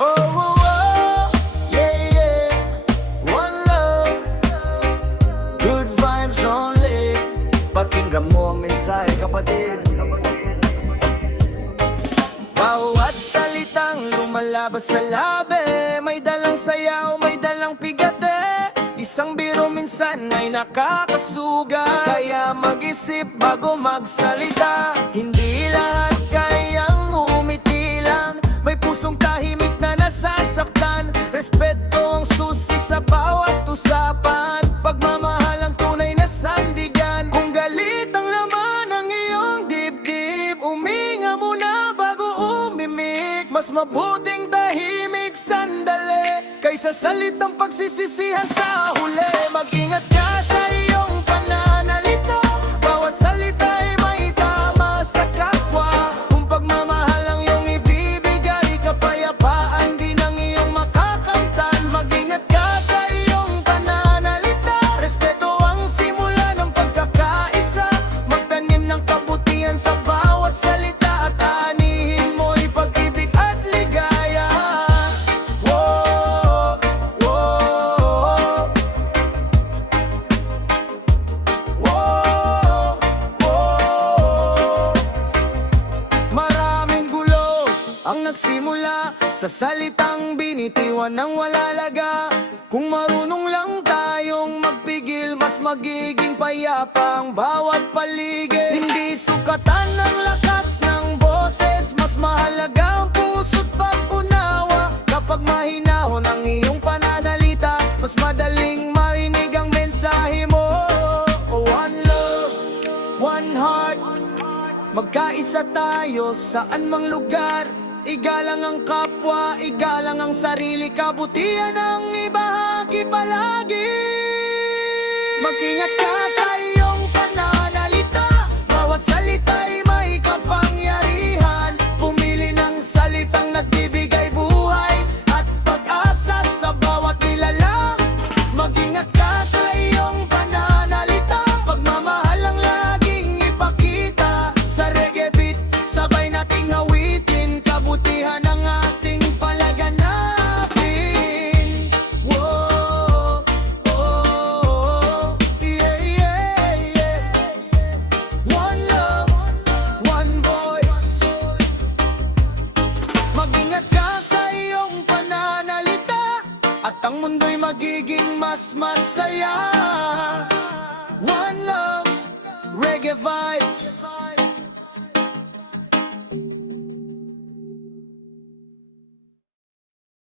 Oh, oh, oh, yeah, yeah. One love, good vibes only. Pakinggan mo ang mensahe, kapatid. Bawat salitang lumalabas sa labi, may dalang sayaw, may dalang pigate. Isang biro minsan ay nakakasugat, kaya mag-isip bago magsalita. Hindi lahat kayang umiti lang, may pusong tahimik na nasasaktan. Respeto ang susi sa bawat usapan, pagmamahal ang tunay na sandigan. Kung galit ang laman ng iyong dibdib, uminga muna bago umimik. Mas mabuting tahimik sandali, kaysa salitang pagsisisihan sa huli. Mag-ingat ka sa iyong pananalita, bawat salita ay may tama sa kapwa. Kung pagmamahal ang iyong ibibigay, kapayapaan din ang iyong makakamtan. Mag-ingat ka sa iyong pananalita, respeto ang simula ng pagkakaisa. Magtanim ng kabutihan sa bawat salita, at aanihin mo'y pag-ibig at ligaya. Whoa, whoa, whoa, whoa. Maraming gulo ang nagsimula sa salitang binitiwan ng walalaga. Kung marunong lang tayong magpigil, mas magiging payapa ang bawat paligid. Hindi sukatan ng lakas ng boses, mas mahalaga ang puso't pag-unawa. Kapag mahinahon ang iyong pananalita, mas madaling marinig ang mensahe mo. One love, one heart, magkaisa tayo saan mang lugar. Igalang ang kapwa, igalang ang sarili, kabutihan ang ibahagi palagi. Mag-ingat ka sa iyong pananalita, bawat salita ay may kapangyarihan. Pumili ng salitang nagbibigay buhay at pag-asa sa bawat nilalang. Mag-ingat ka sa iyong pananalita, pagmamahal ang laging ipakita. Sa reggae beat, sabay nating awitin, kabutihan ang ating palaganapin. Whoa, oh, yeah, yeah, yeah. One love, one voice. Mag-ingat ka sa iyong pananalita, at ang mundo'y magiging mas masaya. One love, reggae vibes.